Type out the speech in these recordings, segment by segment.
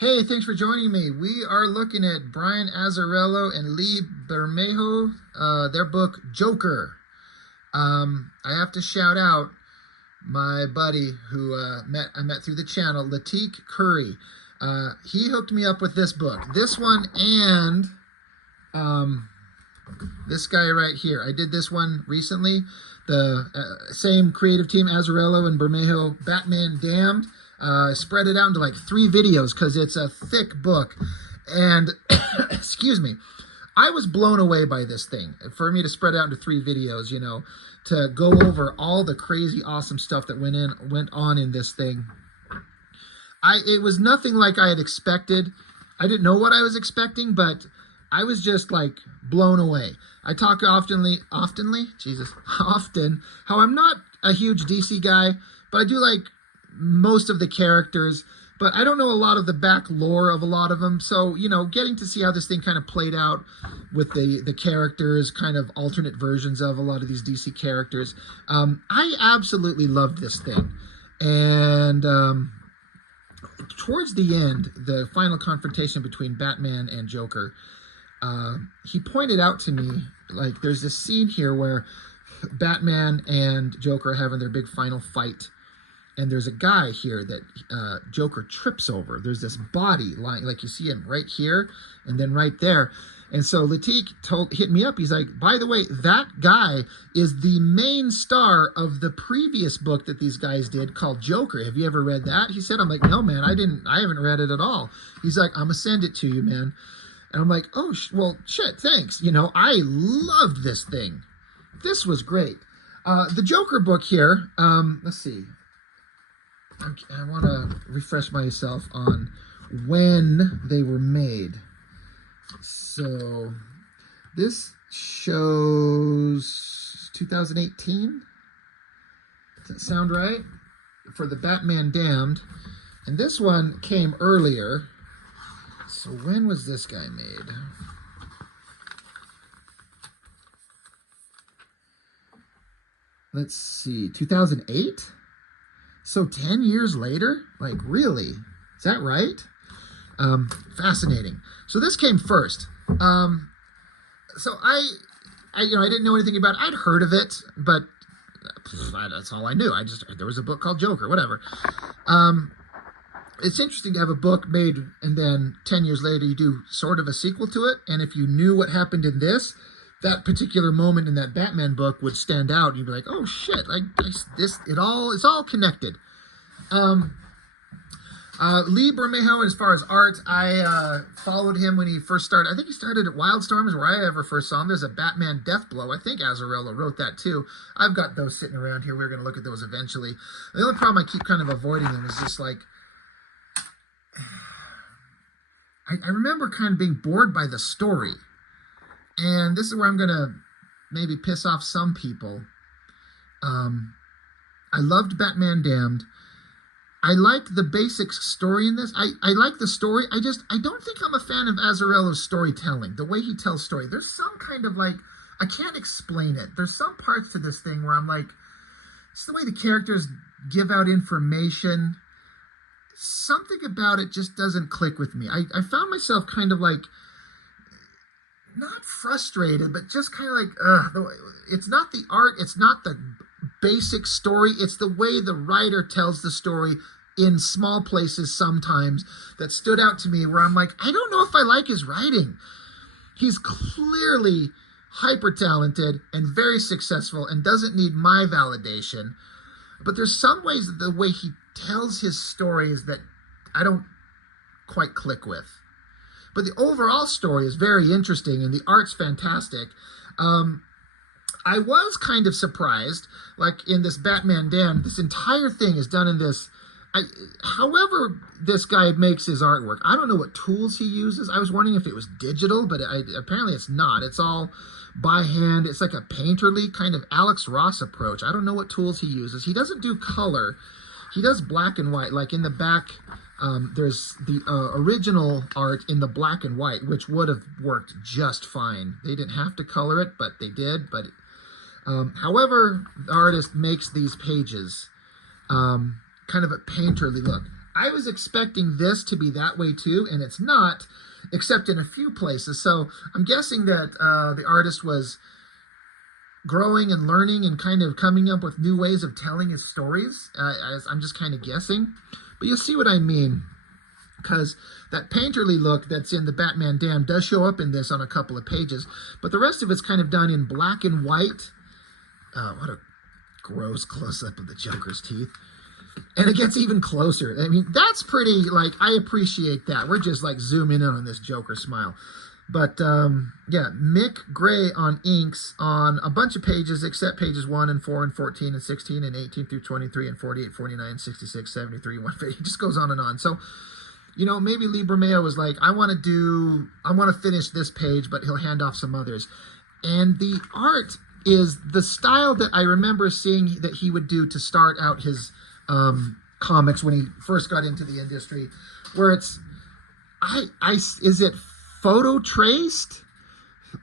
Hey, thanks for joining me. We are looking at Brian Azzarelo and Lee Bermejo, their book Joker. I have to shout out my buddy who I met through the channel, Latik Curry. He hooked me up with this book, this one, and um, this guy right here. I did this one recently. The same creative team, Azzarello and Bermejo, Batman Damned. Spread it out into like 3 videos because it's a thick book. And, excuse me, I was blown away by this thing. For me to spread out into 3 videos, you know, to go over all the crazy, awesome stuff that went on in this thing. It was nothing like I had expected. I didn't know what I was expecting, but I was just like blown away. I talk often how I'm not a huge DC guy, but I do like most of the characters, but I don't know a lot of the back lore of a lot of them. So, you know, getting to see how this thing kind of played out with the characters, kind of alternate versions of a lot of these DC characters. I absolutely loved this thing. And towards the end, the final confrontation between Batman and Joker, he pointed out to me, like, there's this scene here where Batman and Joker are having their big final fight. And there's a guy here that Joker trips over. There's this body lying, like you see him right here and then right there. And so Latik hit me up. He's like, by the way, that guy is the main star of the previous book that these guys did called Joker. Have you ever read that? He said, I'm like, no, man, I haven't read it at all. He's like, I'm going to send it to you, man. And I'm like, oh, well, shit, thanks. You know, I loved this thing. This was great. The Joker book here, let's see. I want to refresh myself on when they were made. So this shows 2018. Does that sound right? For the Batman Damned. And this one came earlier. So when was this guy made? Let's see, 2008? So 10 years later? Like, really? Is that right? Fascinating. So this came first. So I didn't know anything about it. I'd heard of it, but that's all I knew. There was a book called Joker, whatever. It's interesting to have a book made and then 10 years later you do sort of a sequel to it. And if you knew what happened in this, that particular moment in that Batman book would stand out. You'd be like, oh shit, it's all connected. Lee Bermejo, as far as art, I followed him when he first started. I think he started at Wildstorms, where I ever first saw him. There's a Batman Deathblow. I think Azzarello wrote that too. I've got those sitting around here. We're going to look at those eventually. The only problem I keep kind of avoiding them is just like, I remember kind of being bored by the story. And this is where I'm going to maybe piss off some people. I loved Batman Damned. I liked the basic story in this. I like the story. I don't think I'm a fan of Azzarello's storytelling. The way he tells story. There's some kind of like, I can't explain it. There's some parts to this thing where I'm like, it's the way the characters give out information. Something about it just doesn't click with me. I found myself kind of like, not frustrated, but just kind of like, it's not the art, it's not the basic story, it's the way the writer tells the story in small places sometimes that stood out to me, where I'm like, I don't know if I like his writing. He's clearly hyper talented and very successful and doesn't need my validation, but there's some ways that the way he tells his stories that I don't quite click with. But the overall story is very interesting, and the art's fantastic. I was kind of surprised, like in this Batman Damned, this entire thing is done in this. However this guy makes his artwork, I don't know what tools he uses. I was wondering if it was digital, but apparently it's not. It's all by hand. It's like a painterly kind of Alex Ross approach. I don't know what tools he uses. He doesn't do color. He does black and white, like in the back. There's the original art in the black and white, which would have worked just fine. They didn't have to color it, but they did. But however the artist makes these pages, kind of a painterly look. I was expecting this to be that way too, and it's not, except in a few places. So I'm guessing that the artist was growing and learning and kind of coming up with new ways of telling his stories. As I'm just kind of guessing, but you'll see what I mean, because that painterly look that's in the Batman Damned does show up in this on a couple of pages, but the rest of it's kind of done in black and white. What a gross close-up of the Joker's teeth. And it gets even closer. I mean, that's pretty, like, I appreciate that. We're just, like, zooming in on this Joker smile. But, yeah, Mick Gray on inks on a bunch of pages, except pages 1 and 4 and 14 and 16 and 18 through 23 and 48, 49, 66, 73, 150. It just goes on and on. So, you know, maybe Lee Bermejo was like, I want to finish this page, but he'll hand off some others. And the art is the style that I remember seeing that he would do to start out his comics when he first got into the industry, where it's, is it photo traced?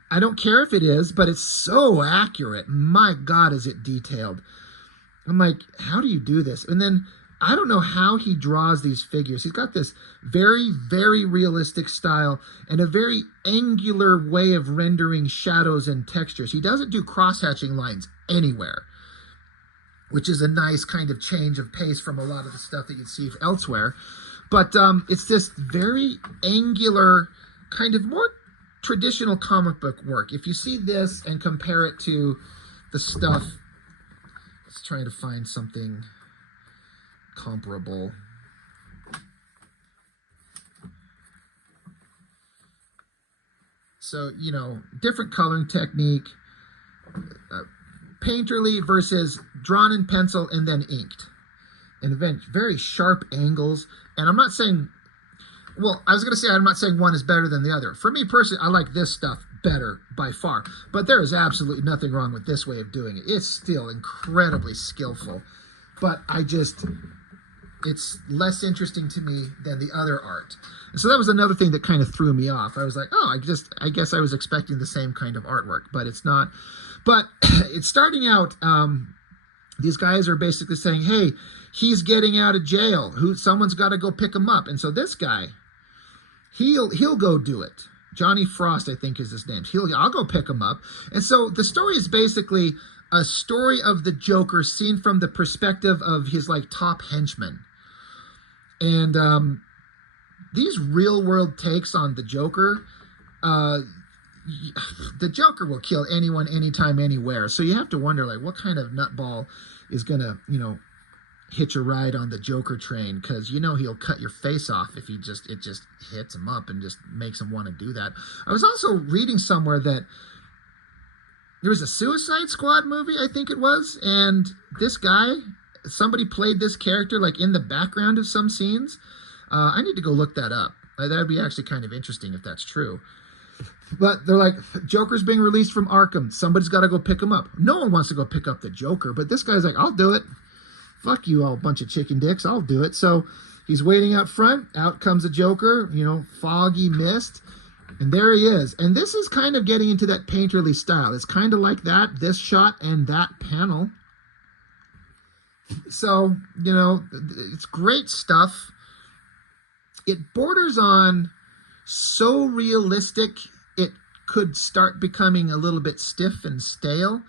I don't care if it is, but it's so accurate. My God, is it detailed. I'm like, how do you do this? And then I don't know how he draws these figures. He's got this very, very realistic style and a very angular way of rendering shadows and textures. He doesn't do cross-hatching lines anywhere, which is a nice kind of change of pace from a lot of the stuff that you'd see elsewhere. But it's this very angular, kind of more traditional comic book work. If you see this and compare it to the stuff, let's try to find something comparable. So, you know, different coloring technique, painterly versus drawn in pencil and then inked. And then very sharp angles. And I'm not saying, well, I was going to say, I'm not saying one is better than the other. For me personally, I like this stuff better by far. But there is absolutely nothing wrong with this way of doing it. It's still incredibly skillful. But it's less interesting to me than the other art. And so that was another thing that kind of threw me off. I was like, oh, I guess I was expecting the same kind of artwork, but it's not. But it's starting out, these guys are basically saying, hey, he's getting out of jail. Someone's got to go pick him up. And so this guy, he'll go do it. Johnny Frost, I think is his name. I'll go pick him up. And so the story is basically a story of the Joker seen from the perspective of his like top henchmen. And these real world takes on the Joker, the Joker will kill anyone, anytime, anywhere. So you have to wonder, like, what kind of nutball is going to, you know, hitch a ride on the Joker train? Because, you know, he'll cut your face off if it just hits him up and just makes him want to do that. I was also reading somewhere that there was a Suicide Squad movie, I think it was, and this guy, somebody played this character like in the background of some scenes. I need to go look that up. That would be actually kind of interesting if that's true. But they're like, Joker's being released from Arkham. Somebody's got to go pick him up. No one wants to go pick up the Joker, but this guy's like, I'll do it. Fuck you, all bunch of chicken dicks. I'll do it. So he's waiting out front. Out comes the Joker, you know, foggy mist. And there he is. And this is kind of getting into that painterly style. It's kind of like that, this shot and that panel. So, you know, it's great stuff. It borders on so realistic, it could start becoming a little bit stiff and stale.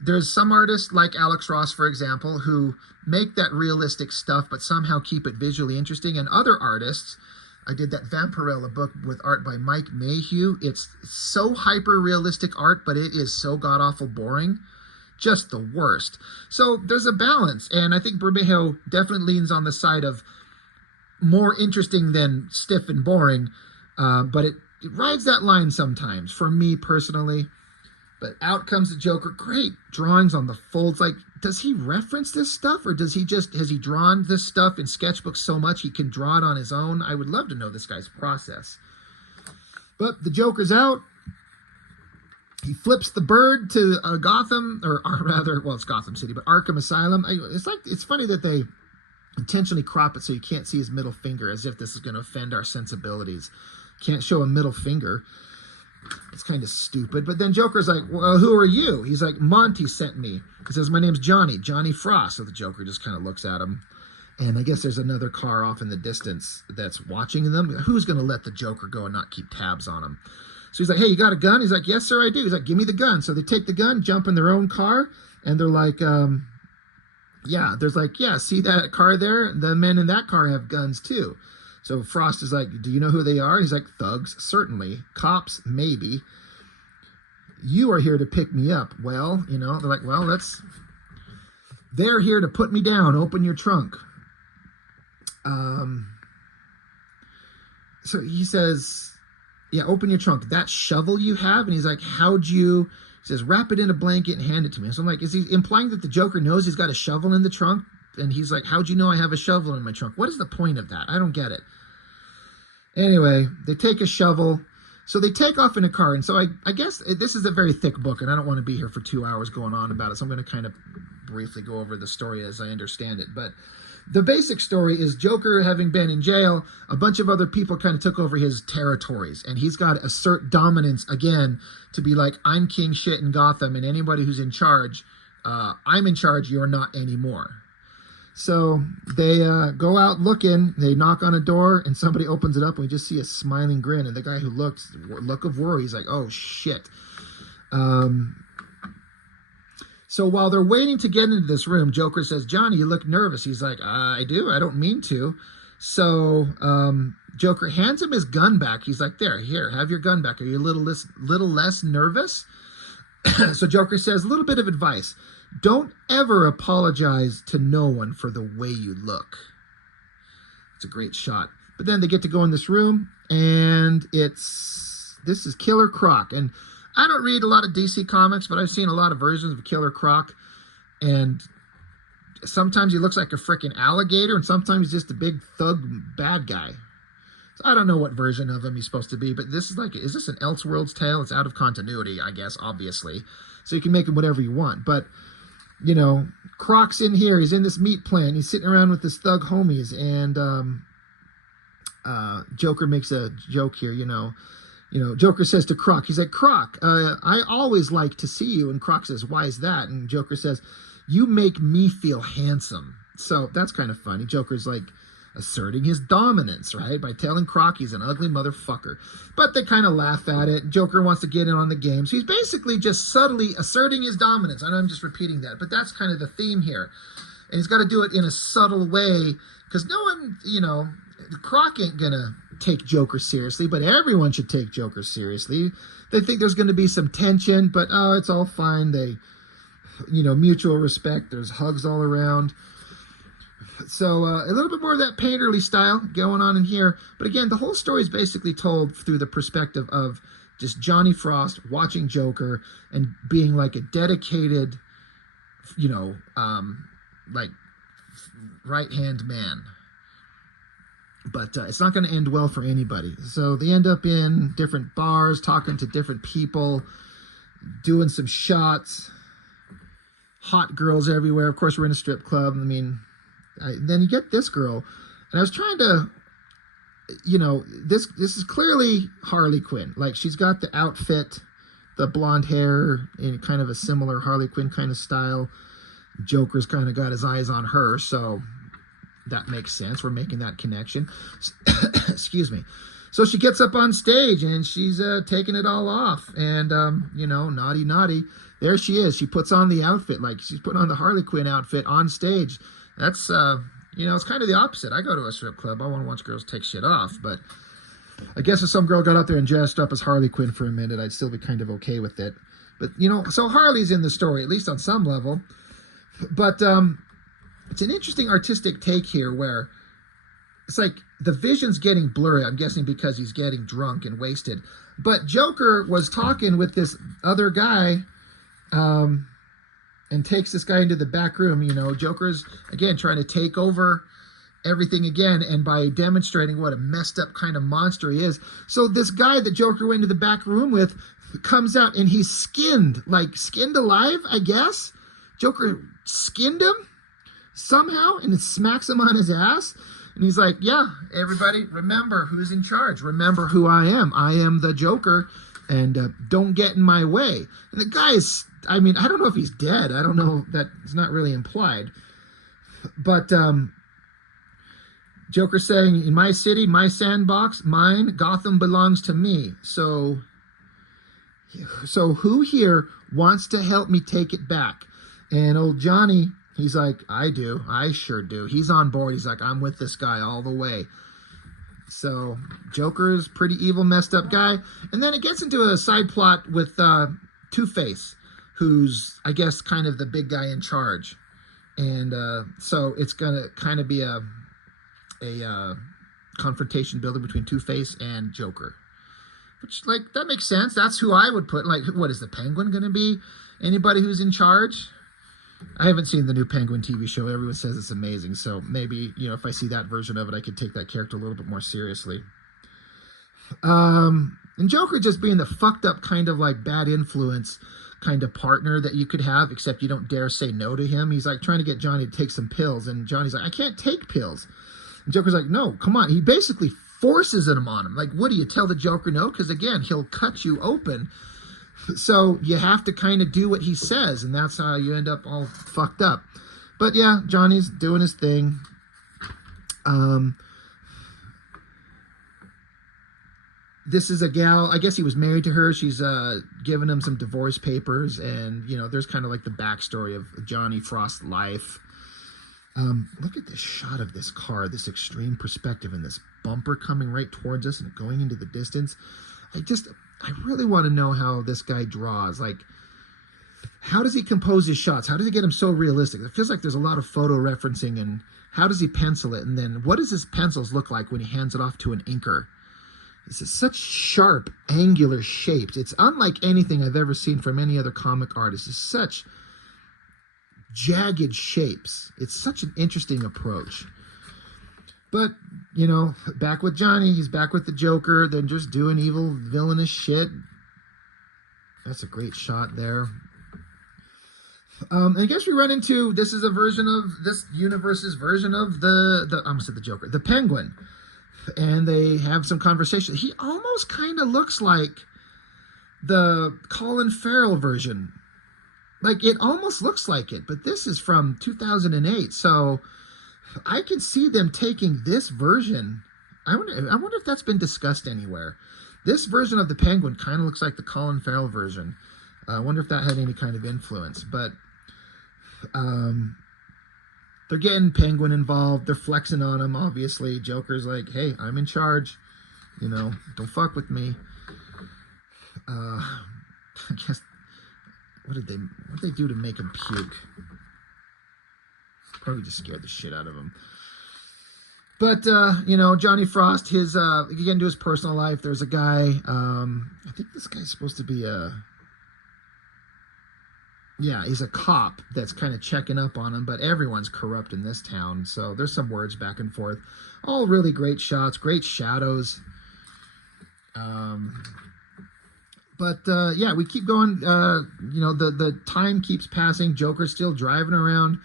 There's some artists like Alex Ross, for example, who make that realistic stuff but somehow keep it visually interesting. And other artists, I did that Vampirella book with art by Mike Mayhew. It's so hyper-realistic art, but it is so god-awful boring. Just the worst. So there's a balance, and I think Bermejo definitely leans on the side of more interesting than stiff and boring, but it rides that line sometimes, for me personally. But out comes the Joker. Great drawings on the folds. Like, does he reference this stuff, or has he drawn this stuff in sketchbooks so much he can draw it on his own? I would love to know this guy's process. But the Joker's out. He flips the bird to Gotham, or rather, well, it's Gotham City, but Arkham Asylum. It's funny that they intentionally crop it so you can't see his middle finger, as if this is going to offend our sensibilities. Can't show a middle finger. It's kind of stupid. But then Joker's like, well, who are you? He's like, Monty sent me. He says, my name's Johnny Frost. So the Joker just kind of looks at him. And I guess there's another car off in the distance that's watching them. Who's going to let the Joker go and not keep tabs on him? So he's like, hey, you got a gun? He's like, yes, sir, I do. He's like, give me the gun. So they take the gun, jump in their own car, and they're like, yeah, there's like, yeah, see that car there? The men in that car have guns too. So Frost is like, do you know who they are? He's like, thugs, certainly. Cops, maybe. You are here to pick me up. Well, they're like, well, they're here to put me down. Open your trunk. So he says, yeah, open your trunk. That shovel you have? And he's like, he says, wrap it in a blanket and hand it to me. So I'm like, is he implying that the Joker knows he's got a shovel in the trunk? And he's like, how'd you know I have a shovel in my trunk? What is the point of that? I don't get it. Anyway, they take a shovel. So they take off in a car. And so I guess this is a very thick book, and I don't want to be here for 2 hours going on about it. So I'm going to kind of briefly go over the story as I understand it. But the basic story is Joker, having been in jail, a bunch of other people kind of took over his territories. And he's got to assert dominance again to be like, I'm king shit in Gotham, and anybody who's in charge, I'm in charge, you're not anymore. So they go out looking, they knock on a door, and somebody opens it up, and we just see a smiling grin. And the guy who look of worry, he's like, oh, shit. So while they're waiting to get into this room, Joker says, Johnny, you look nervous. He's like, I do. I don't mean to. So Joker hands him his gun back. He's like, here, have your gun back. Are you a little less nervous? So Joker says, a little bit of advice. Don't ever apologize to no one for the way you look. It's a great shot. But then they get to go in this room, and this is Killer Croc. And I don't read a lot of DC comics, but I've seen a lot of versions of Killer Croc. And sometimes he looks like a freaking alligator, and sometimes he's just a big thug bad guy. So I don't know what version of him he's supposed to be, but this is this an Elseworlds tale? It's out of continuity, I guess, obviously. So you can make him whatever you want. But, Croc's in here. He's in this meat plant. He's sitting around with his thug homies, and Joker makes a joke here, Joker says to Croc, he's like, Croc, I always like to see you. And Croc says, why is that? And Joker says, you make me feel handsome. So that's kind of funny. Joker's like asserting his dominance, right? By telling Croc he's an ugly motherfucker. But they kind of laugh at it. Joker wants to get in on the game. So he's basically just subtly asserting his dominance. I know I'm just repeating that, but that's kind of the theme here. And he's got to do it in a subtle way because no one, Croc ain't going to take Joker seriously, but everyone should take Joker seriously. They think there's going to be some tension, but it's all fine. They, mutual respect. There's hugs all around. So a little bit more of that painterly style going on in here. But again, the whole story is basically told through the perspective of just Johnny Frost watching Joker and being like a dedicated, like right-hand man. But it's not going to end well for anybody. So they end up in different bars, talking to different people, doing some shots, hot girls everywhere. Of course, we're in a strip club. Then you get this girl. And I was trying to, this is clearly Harley Quinn. Like, she's got the outfit, the blonde hair, in kind of a similar Harley Quinn kind of style. Joker's kind of got his eyes on her, so that makes sense. We're making that connection. Excuse me. So she gets up on stage and she's taking it all off. And, naughty. There she is. She puts on the outfit. Like, she's putting on the Harley Quinn outfit on stage. That's, it's kind of the opposite. I go to a strip club. I want to watch girls take shit off. But I guess if some girl got out there and dressed up as Harley Quinn for a minute, I'd still be kind of okay with it. But, so Harley's in the story, at least on some level. But it's an interesting artistic take here where it's like the vision's getting blurry, I'm guessing because he's getting drunk and wasted. But Joker was talking with this other guy and takes this guy into the back room. Joker's, again, trying to take over everything again, and by demonstrating what a messed up kind of monster he is. So this guy that Joker went into the back room with comes out, and he's skinned alive, I guess. Joker skinned him somehow, and it smacks him on his ass. And he's like, yeah, everybody, remember who's in charge. Remember who I am. I am the Joker, and don't get in my way. And the guy is, I don't know if he's dead. I don't know. That is not really implied. But Joker saying, in my city, my sandbox, mine, Gotham belongs to me. So who here wants to help me take it back? And old Johnny, he's like, I do. I sure do. He's on board. He's like, I'm with this guy all the way. So Joker's pretty evil, messed up guy. And then it gets into a side plot with Two-Face, who's, I guess, kind of the big guy in charge. And so it's going to kind of be a confrontation building between Two-Face and Joker. Which, like, that makes sense. That's who I would put. Like, what is the Penguin going to be? Anybody who's in charge? I haven't seen the new Penguin TV show. Everyone says it's amazing. So maybe, you know, if I see that version of it, I could take that character a little bit more seriously. And Joker just being the fucked up kind of like bad influence kind of partner that you could have, except you don't dare say no to him. He's like trying to get Johnny to take some pills. And Johnny's like, I can't take pills. And Joker's like, no, come on. He basically forces them on him. Like, what do you tell the Joker no? Because again, he'll cut you open. So you have to kind of do what he says, and that's how you end up all fucked up. But yeah, Johnny's doing his thing. This is a gal, I guess he was married to her. She's giving him some divorce papers, and, you know, there's kind of like the backstory of Johnny Frost's life. Look at this shot of this car, this extreme perspective, and this bumper coming right towards us and going into the distance. I really want to know how this guy draws. Like, how does he compose his shots? How does he get them so realistic? It feels like there's a lot of photo referencing, and how does he pencil it? And then what does his pencils look like when he hands it off to an inker? This is such sharp, angular shapes. It's unlike anything I've ever seen from any other comic artist. It's such jagged shapes. It's such an interesting approach. But, you know, back with Johnny, he's back with the Joker. They're just doing evil, villainous shit. That's a great shot there. I guess we run into, this is a version of, this universe's version of the I almost said the Joker, the Penguin. And they have some conversation. He almost kind of looks like the Colin Farrell version. Like, it almost looks like it, but this is from 2008, so I can see them taking this version. I wonder if that's been discussed anywhere. This version of the Penguin kind of looks like the Colin Farrell version. I wonder if that had any kind of influence. But they're getting Penguin involved. They're flexing on him, obviously. Joker's like, hey, I'm in charge. You know, don't fuck with me. I guess, what did they do to make him puke? Probably just scared the shit out of him. But, you know, Johnny Frost, you get into his personal life. There's a guy, I think this guy's supposed to be he's a cop that's kind of checking up on him, but everyone's corrupt in this town. So there's some words back and forth. All really great shots, great shadows. But yeah, we keep going. You know, the time keeps passing. Joker's still driving around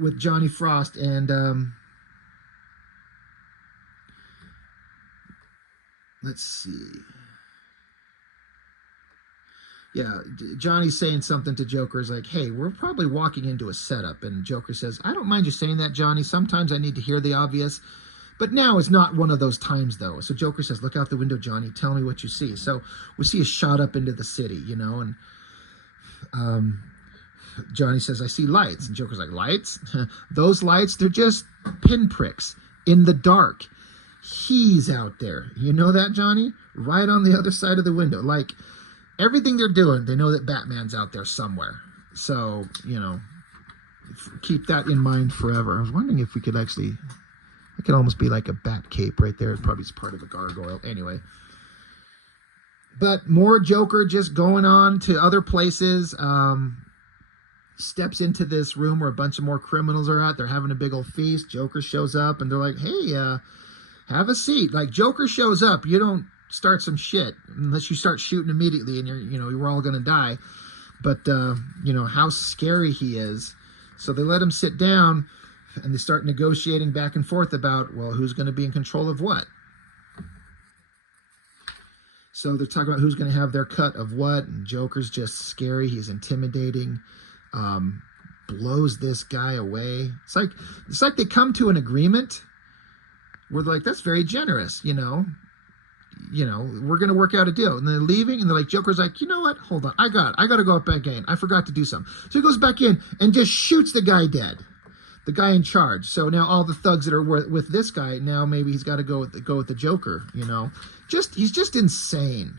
with Johnny Frost, and let's see. Yeah, Johnny's saying something to Joker's like, hey, we're probably walking into a setup. And Joker says, I don't mind you saying that, Johnny. Sometimes I need to hear the obvious. But now is not one of those times, though. So Joker says, look out the window, Johnny. Tell me what you see. So we see a shot up into the city, you know, and Johnny says, I see lights. And Joker's like, lights? Those lights, they're just pinpricks in the dark. He's out there. You know that, Johnny? Right on the other side of the window. Like, everything they're doing, they know that Batman's out there somewhere. So, you know, keep that in mind forever. I was wondering if we could actually, it could almost be like a bat cape right there. It probably is part of a gargoyle. Anyway. But more Joker just going on to other places. Steps into this room where a bunch of more criminals are at. They're having a big old feast. Joker shows up and they're like, hey, have a seat. Like, Joker shows up. You don't start some shit unless you start shooting immediately and we're all going to die. But, you know, how scary he is. So they let him sit down and they start negotiating back and forth about, well, who's going to be in control of what? So they're talking about who's going to have their cut of what, and Joker's just scary. He's intimidating, blows this guy away. It's like they come to an agreement, We're like, that's very generous, we're gonna work out a deal. And they're leaving, and they're like, Joker's like, you know what? Hold on, I gotta go back in. I forgot to do something. So he goes back in and just shoots the guy dead, the guy in charge. So now all the thugs that are with this guy, now maybe he's got to go with the Joker. He's just insane.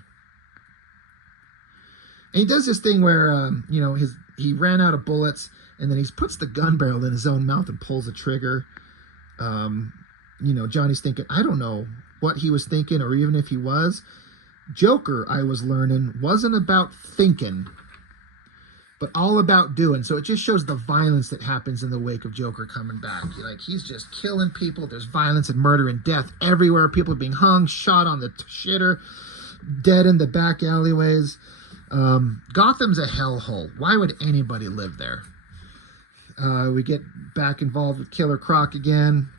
And he does this thing where he ran out of bullets, and then he puts the gun barrel in his own mouth and pulls the trigger. Johnny's thinking, I don't know what he was thinking, or even if he was. Joker, I was learning, wasn't about thinking, but all about doing. So it just shows the violence that happens in the wake of Joker coming back. He's just killing people. There's violence and murder and death everywhere. People are being hung, shot on the shitter, dead in the back alleyways. Gotham's a hellhole. Why would anybody live there? We get back involved with Killer Croc again.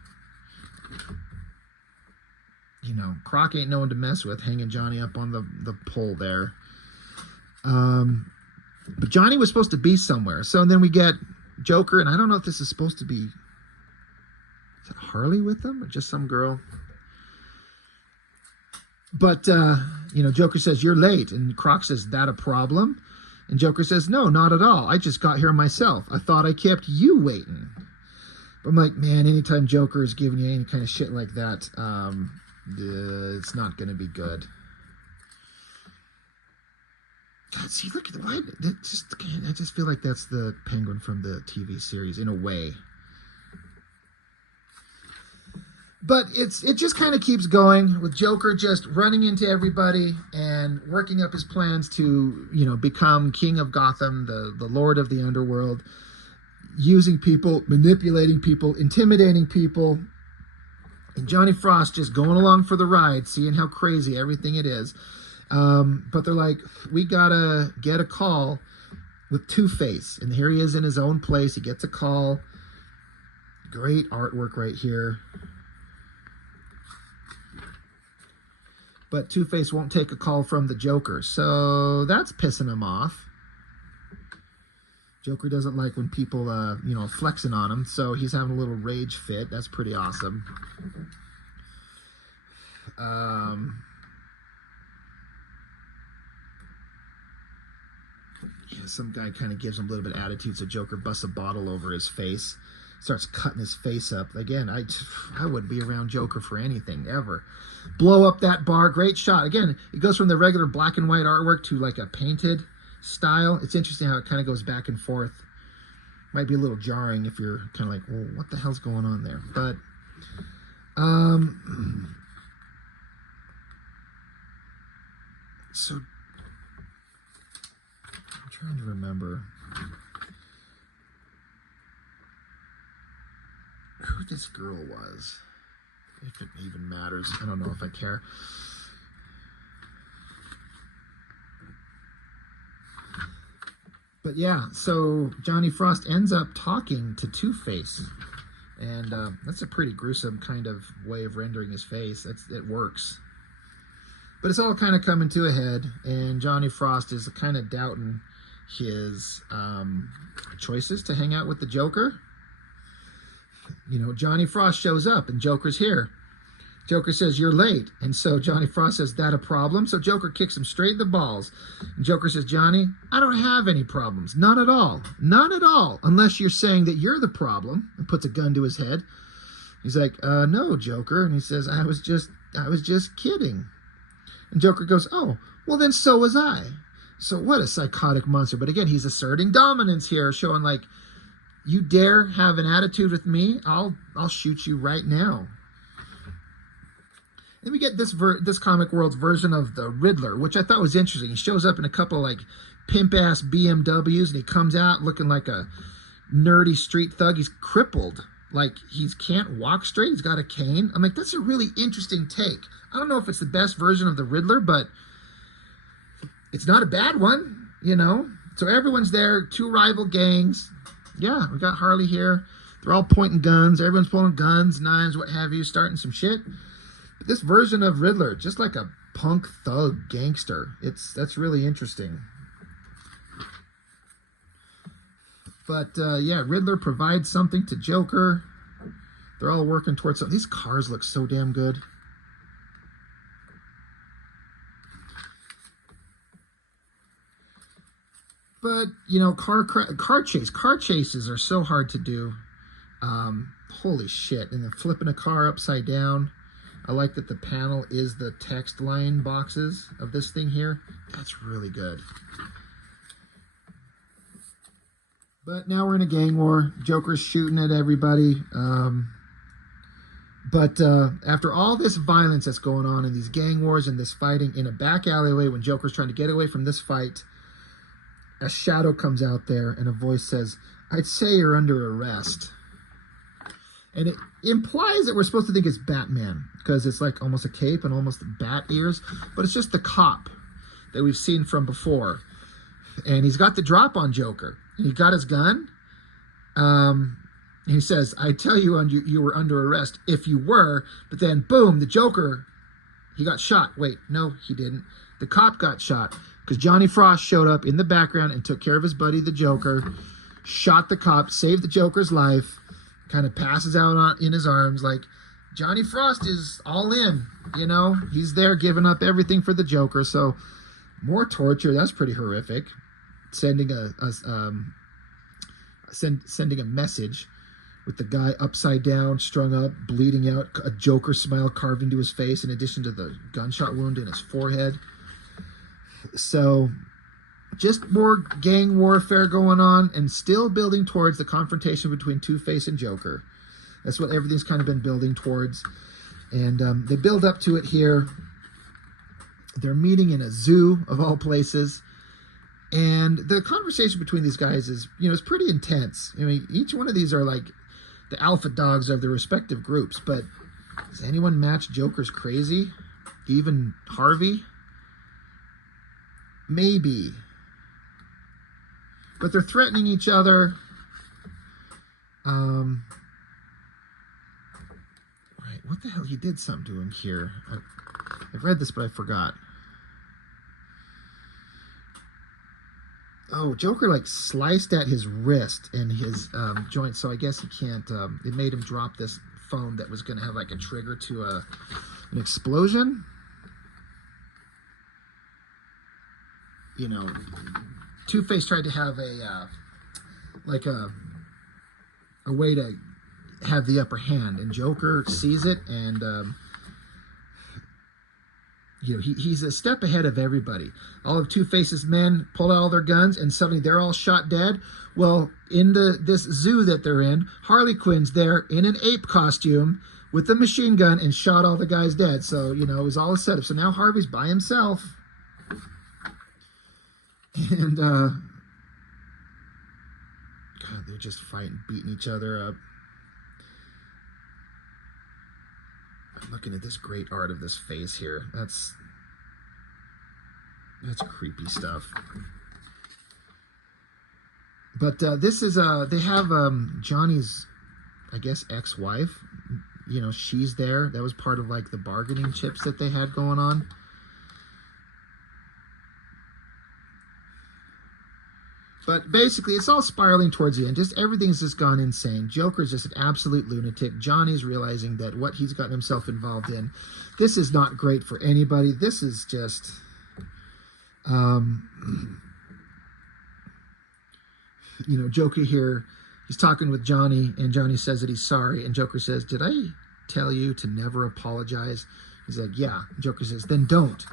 Croc ain't no one to mess with, hanging Johnny up on the pole there. But Johnny was supposed to be somewhere. So then we get Joker, and I don't know if this is supposed to be... Is it Harley with him, or just some girl? But, Joker says, you're late. And Croc says, that a problem? And Joker says, no, not at all. I just got here myself. I thought I kept you waiting. But I'm like, man, anytime Joker is giving you any kind of shit like that, it's not going to be good. God, see, look at the white. I just feel like that's the Penguin from the TV series in a way. But it just kind of keeps going with Joker just running into everybody and working up his plans to, become king of Gotham, the lord of the underworld, using people, manipulating people, intimidating people. And Johnny Frost just going along for the ride, seeing how crazy everything it is. But they're like, we gotta get a call with Two-Face. And here he is in his own place. He gets a call. Great artwork right here. But Two-Face won't take a call from the Joker. So that's pissing him off. Joker doesn't like when people, flexing on him. So he's having a little rage fit. That's pretty awesome. Some guy kind of gives him a little bit of attitude, so Joker busts a bottle over his face, starts cutting his face up. Again, I wouldn't be around Joker for anything, ever. Blow up that bar. Great shot. Again, it goes from the regular black and white artwork to like a painted style. It's interesting how it kind of goes back and forth. Might be a little jarring if you're kind of like, well, what the hell's going on there? But, so I'm trying to remember who this girl was. If it even matters. I don't know if I care. But yeah, so Johnny Frost ends up talking to Two-Face. And that's a pretty gruesome kind of way of rendering his face. It works. But it's all kind of coming to a head. And Johnny Frost is kind of doubting his choices to hang out with the Joker. Johnny Frost shows up and Joker's here. Joker says, you're late. And so Johnny Frost says, that a problem? So Joker kicks him straight in the balls. And Joker says, Johnny, I don't have any problems. None at all. None at all. Unless you're saying that you're the problem. And puts a gun to his head. He's like, no, Joker. And he says, I was just kidding. And Joker goes, oh, well then so was I. So what a psychotic monster. But again, he's asserting dominance here, showing like, you dare have an attitude with me? I'll shoot you right now. Then we get this comic world's version of the Riddler, which I thought was interesting. He shows up in a couple like pimp-ass BMWs, and he comes out looking like a nerdy street thug. He's crippled. Like, he can't walk straight. He's got a cane. I'm like, that's a really interesting take. I don't know if it's the best version of the Riddler, but it's not a bad one, So everyone's there, two rival gangs. Yeah, we got Harley here. They're all pointing guns. Everyone's pulling guns, knives, what have you, starting some shit. But this version of Riddler, just like a punk thug gangster. That's really interesting. But yeah, Riddler provides something to Joker. They're all working towards something. These cars look so damn good. But, you know, car chases are so hard to do. Holy shit. And then flipping a car upside down. I like that the panel is the text line boxes of this thing here. That's really good. But now we're in a gang war. Joker's shooting at everybody. But after all this violence that's going on in these gang wars and this fighting in a back alleyway, when Joker's trying to get away from this fight, a shadow comes out there and a voice says, "I'd say you're under arrest." And it implies that we're supposed to think it's Batman because it's like almost a cape and almost bat ears, but it's just the cop that we've seen from before. And he's got the drop on Joker. And he got his gun. He says, "I tell you, you were under arrest if you were." But then, boom, the Joker, he got shot. Wait, no, he didn't. The cop got shot because Johnny Frost showed up in the background and took care of his buddy, the Joker, shot the cop, saved the Joker's life, kind of passes out in his arms like Johnny Frost is all in, you know. He's there giving up everything for the Joker. So more torture. That's pretty horrific. Sending a message with the guy upside down, strung up, bleeding out, a Joker smile carved into his face in addition to the gunshot wound in his forehead. So just more gang warfare going on and still building towards the confrontation between Two-Face and Joker. That's what everything's kind of been building towards. And they build up to it here. They're meeting in a zoo, of all places. And the conversation between these guys is, you know, it's pretty intense. I mean, each one of these are like the alpha dogs of their respective groups. But does anyone match Joker's crazy? Even Harvey? Maybe. But they're threatening each other. Right, what the hell? He did something to him here. I've read this, but I forgot. Oh, Joker like sliced at his wrist and his joint, so I guess he can't. It made him drop this phone that was going to have like a trigger to an explosion. You know, Two-Face tried to have a way to have the upper hand, and Joker sees it, and you know, he's a step ahead of everybody. All of Two-Face's men pull out all their guns, and suddenly they're all shot dead. Well, in this zoo that they're in, Harley Quinn's there in an ape costume with a machine gun and shot all the guys dead. So, you know, it was all a setup. So now Harvey's by himself. And, God, they're just fighting, beating each other up. I'm looking at this great art of this face here. That's creepy stuff. But this is, they have Johnny's, I guess, ex-wife. You know, she's there. That was part of, like, the bargaining chips that they had going on. But basically, it's all spiraling towards the end. Just everything's just gone insane. Joker's just an absolute lunatic. Johnny's realizing that what he's gotten himself involved in, this is not great for anybody. This is just, you know, Joker here, he's talking with Johnny, and Johnny says that he's sorry. And Joker says, "Did I tell you to never apologize?" He's like, "Yeah." Joker says, "Then don't."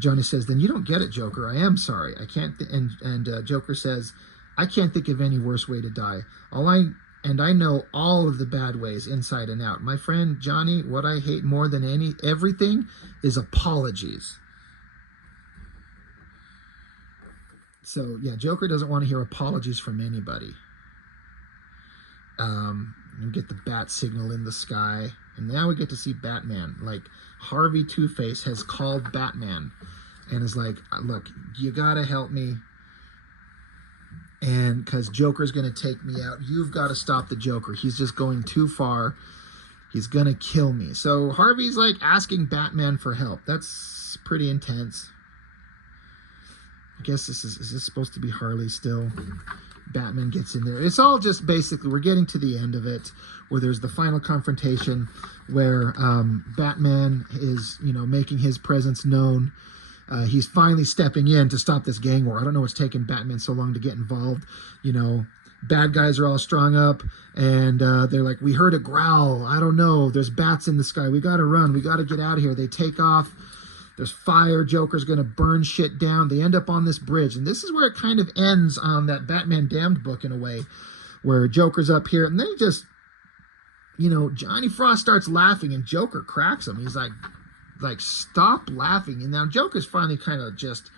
Johnny says, "Then you don't get it, Joker. I am sorry. I can't." And Joker says, "I can't think of any worse way to die. I know all of the bad ways inside and out. My friend Johnny, what I hate more than everything is apologies." So yeah, Joker doesn't want to hear apologies from anybody. You get the bat signal in the sky, and now we get to see Batman. Like, Harvey Two-Face has called Batman and is like, "Look, you gotta help me, and because Joker's gonna take me out, you've got to stop the Joker. He's just going too far. He's gonna kill me." So Harvey's like asking Batman for help. That's pretty intense. I guess is this supposed to be Harley still? Batman gets in there. It's all just basically, we're getting to the end of it, where there's the final confrontation where Batman is, making his presence known. He's finally stepping in to stop this gang war. I don't know what's taken Batman so long to get involved. Bad guys are all strung up, and they're like, we heard a growl. I don't know. There's bats in the sky. We got to run. We got to get out of here. They take off. There's fire. Joker's going to burn shit down. They end up on this bridge. And this is where it kind of ends on that Batman Damned book in a way, where Joker's up here. And then he just, Johnny Frost starts laughing and Joker cracks him. He's like, stop laughing. And now Joker's finally kind of just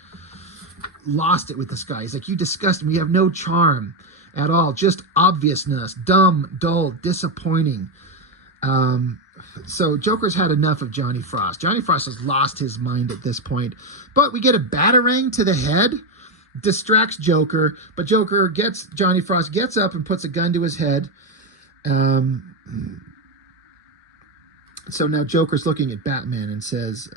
lost it with this guy. He's like, you disgust me. You have no charm at all. Just obviousness. Dumb, dull, disappointing. So Joker's had enough of Johnny Frost. Johnny Frost has lost his mind at this point. But we get a batarang to the head, distracts Joker, but Johnny Frost gets up and puts a gun to his head. So now Joker's looking at Batman and says,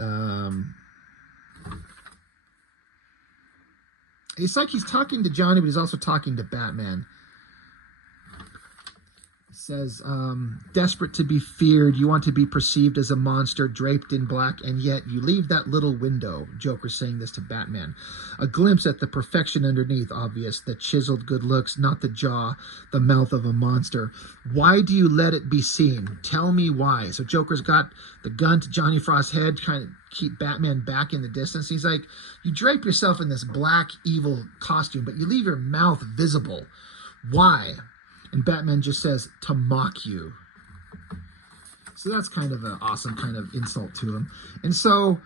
it's like he's talking to Johnny, but he's also talking to Batman. Says, desperate to be feared, you want to be perceived as a monster draped in black, and yet you leave that little window. Joker's saying this to Batman. A glimpse at the perfection underneath, obvious, the chiseled good looks, not the jaw, the mouth of a monster. Why do you let it be seen? Tell me why. So Joker's got the gun to Johnny Frost's head, trying to keep Batman back in the distance. He's like, you drape yourself in this black, evil costume, but you leave your mouth visible. Why? And Batman just says, to mock you. So that's kind of an awesome kind of insult to him. And so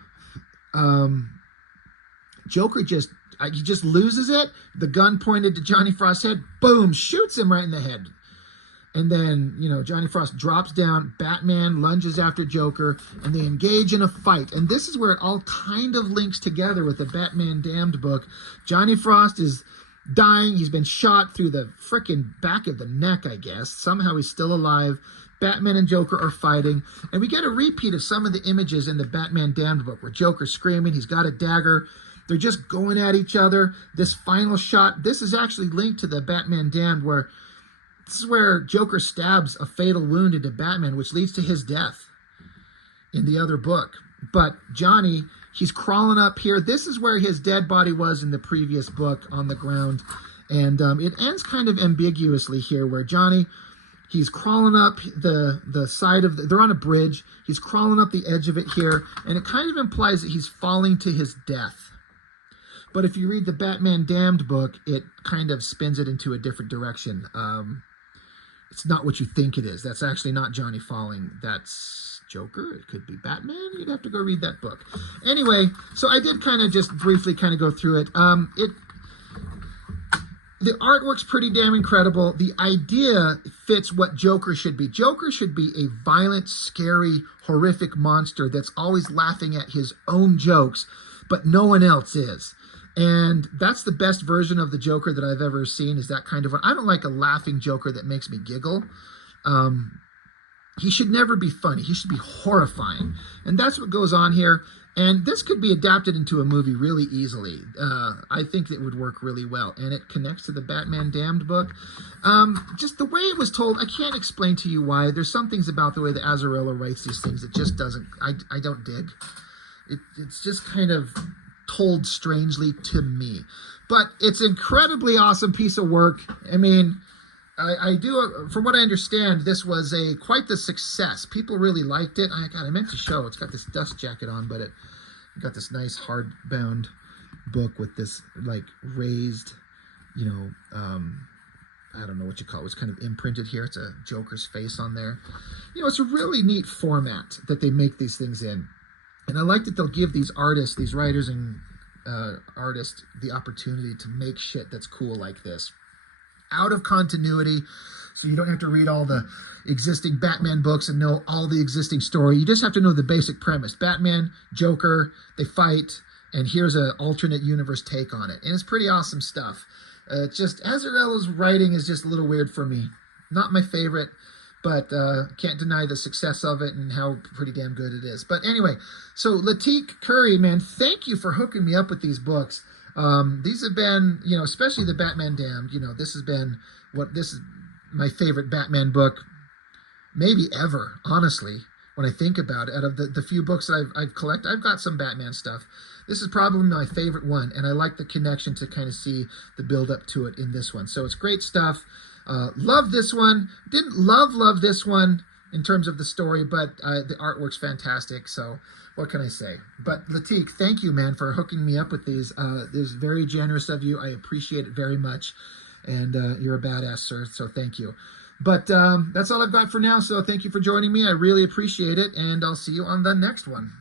Joker just loses it. The gun pointed to Johnny Frost's head. Boom, shoots him right in the head. And then, Johnny Frost drops down. Batman lunges after Joker, and they engage in a fight. And this is where it all kind of links together with the Batman Damned book. Johnny Frost is dying. He's been shot through the frickin' back of the neck, I guess. Somehow he's still alive. Batman and Joker are fighting. And we get a repeat of some of the images in the Batman Damned book where Joker's screaming. He's got a dagger. They're just going at each other. This final shot, this is actually linked to the Batman Damned, where this is where Joker stabs a fatal wound into Batman, which leads to his death in the other book. But Johnny, he's crawling up here. This is where his dead body was in the previous book, on the ground. And it ends kind of ambiguously here, where Johnny, he's crawling up the side of they're on a bridge. He's crawling up the edge of it here. And it kind of implies that he's falling to his death. But if you read the Batman Damned book, it kind of spins it into a different direction. It's not what you think it is. That's actually not Johnny falling. That's Joker. It could be Batman. You'd have to go read that book. Anyway, so I did kind of just briefly kind of go through it. The artwork's pretty damn incredible. The idea fits what Joker should be. Joker should be a violent, scary, horrific monster that's always laughing at his own jokes, but no one else is. And that's the best version of the Joker that I've ever seen, is that kind of one. I don't like a laughing Joker that makes me giggle. He should never be funny. He should be horrifying. And that's what goes on here. And this could be adapted into a movie really easily. I think it would work really well. And it connects to the Batman Damned book. Just the way it was told, I can't explain to you why. There's some things about the way that Azzarelo writes these things that just doesn't, I don't dig. It's just kind of told strangely to me. But it's an incredibly awesome piece of work. I mean, I do, from what I understand, this was quite the success. People really liked it. I meant to show. It's got this dust jacket on, but it got this nice hardbound book with this like raised, I don't know what you call it. It's kind of imprinted here. It's a Joker's face on there. It's a really neat format that they make these things in. And I like that they'll give these artists, these writers and artists, the opportunity to make shit that's cool like this. Out of continuity, so you don't have to read all the existing Batman books and know all the existing story. You just have to know the basic premise. Batman, Joker, they fight, and here's an alternate universe take on it. And it's pretty awesome stuff. Just Azzarelo's writing is just a little weird for me. Not my favorite, but can't deny the success of it and how pretty damn good it is. But anyway, so Latique Curry, man, thank you for hooking me up with these books. These have been, especially the Batman Damned. This has been this is my favorite Batman book, maybe ever. Honestly, when I think about it, out of the few books that I've collected, I've got some Batman stuff. This is probably my favorite one, and I like the connection to kind of see the build up to it in this one. So it's great stuff. Love this one. Didn't love this one in terms of the story, but the artwork's fantastic. So what can I say? But Latik, thank you, man, for hooking me up with these. This is very generous of you. I appreciate it very much. And you're a badass, sir. So thank you. But that's all I've got for now. So thank you for joining me. I really appreciate it. And I'll see you on the next one.